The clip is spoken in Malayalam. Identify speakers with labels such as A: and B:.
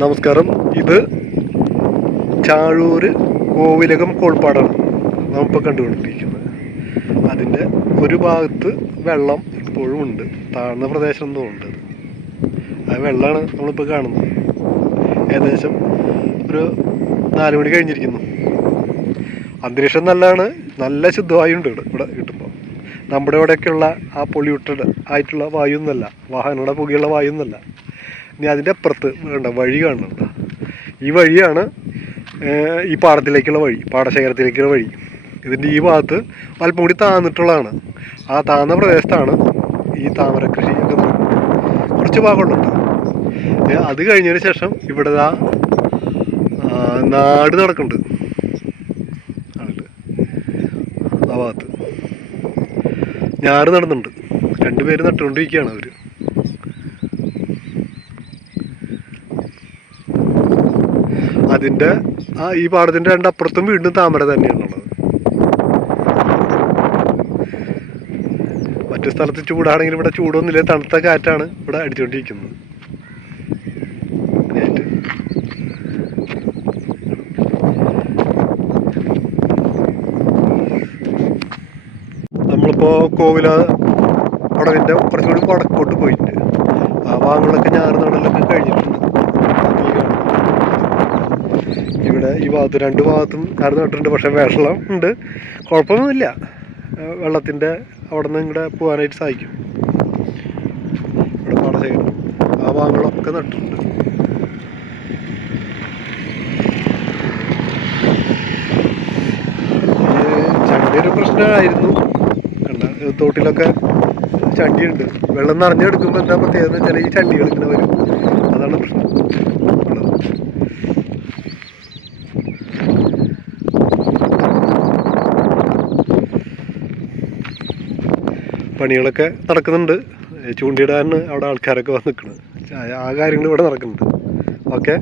A: നമസ്കാരം. ഇത് ചാഴൂര് കോവിലകം കോൾപ്പാടാണ്. നമ്മിപ്പോൾ കണ്ടുകൊണ്ടിരിക്കുന്നത്. അതിന്റെ ഒരു ഭാഗത്ത് വെള്ളം ഇപ്പോഴും ഉണ്ട്. താഴ്ന്ന പ്രദേശം എന്തോ ഉണ്ട് ആ വെള്ളമാണ് നമ്മളിപ്പോൾ കാണുന്നത്. ഏകദേശം ഒരു നാല് മണി കഴിഞ്ഞിരിക്കുന്നു. അന്തരീക്ഷം നല്ലതാണ്. നല്ല ശുദ്ധവായു ഉണ്ട് ഇവിടെ ഇവിടെ കിട്ടുമ്പോൾ നമ്മുടെ ഇവിടെയൊക്കെയുള്ള ആ പൊള്യൂട്ടഡ് ആയിട്ടുള്ള വായു ഒന്നല്ല വാഹനങ്ങളുടെ പുകയുള്ള വായു ഒന്നല്ല ഇനി അതിന്റെ അപ്പുറത്ത് വേണ്ട വഴി കാണുന്നുണ്ട് ഈ വഴിയാണ് ഈ പാടത്തിലേക്കുള്ള വഴി പാടശേഖരത്തിലേക്കുള്ള വഴി. ഇതിന്റെ ഈ ഭാഗത്ത് അല്പം കൂടി താന്നിട്ടുള്ളതാണ്. ആ താന്ന പ്രദേശത്താണ് ഈ താമര കൃഷിയൊക്കെ നടക്കുന്നത്. കുറച്ച് ഭാഗമുണ്ട് അത് കഴിഞ്ഞതിന് ശേഷം ഇവിടെ ആ, നാട് നടക്കുന്നുണ്ട്. ആ ഭാഗത്ത്. ഞാറ് നടന്നുണ്ട്. രണ്ടുപേര് നട്ടുകൊണ്ടിരിക്കുകയാണ് അവർ. അതിന്റെ ആ ഈ പാടത്തിന്റെ രണ്ടപ്പുറത്തും വീണ്ടും താമര തന്നെയാണുള്ളത്. മറ്റു സ്ഥലത്ത് ചൂടാണെങ്കിലും ഇവിടെ ചൂടൊന്നുമില്ല തണുത്ത കാറ്റാണ് ഇവിടെ അടിച്ചുകൊണ്ടിരിക്കുന്നത്. നമ്മളിപ്പോ കോവില കുടവിന്റെ കുറച്ചുകൂടി വടക്കോട്ട് പോയിട്ടുണ്ട്. ആ ഭാഗങ്ങളൊക്കെ ഞാറ് നടലൊക്കെ കഴിഞ്ഞിട്ടുണ്ട് ഈ കാണുന്നത്. ഇവിടെ ഈ ഭാഗത്ത് രണ്ട് ഭാഗത്തും ഞാറ് നട്ടിട്ടുണ്ട്. പക്ഷേ വെള്ളം ഉണ്ട്. കുഴപ്പമൊന്നുമില്ല. വെള്ളത്തിന്റെ അവിടെ നിന്ന് ഇങ്ങോട്ട് പോകാനായിട്ട് സാധിക്കും. ഇവിടെ പാടശേഖരം ആ ഭാഗങ്ങളൊക്കെ നട്ടിട്ടുണ്ട്. ഈ ചണ്ടി ഒരു പ്രശ്നമായിരുന്നു. കണ്ട തോട്ടിലൊക്കെ ചണ്ടിയുണ്ട്. വെള്ളം നിറഞ്ഞെടുക്കുമ്പോൾ എന്താ പ്രത്യേകത വെച്ചാൽ ഈ ചണ്ടികൾ ഇങ്ങനെ വരും. അതാണ് പ്രശ്നം. പണികളൊക്കെ നടക്കുന്നുണ്ട്. ചൂണ്ടിയിടാൻ അവിടെ ആൾക്കാരൊക്കെ വന്ന് നിൽക്കുന്നത് ആ കാര്യങ്ങൾ ഇവിടെ നടക്കുന്നുണ്ട്. ഓക്കെ?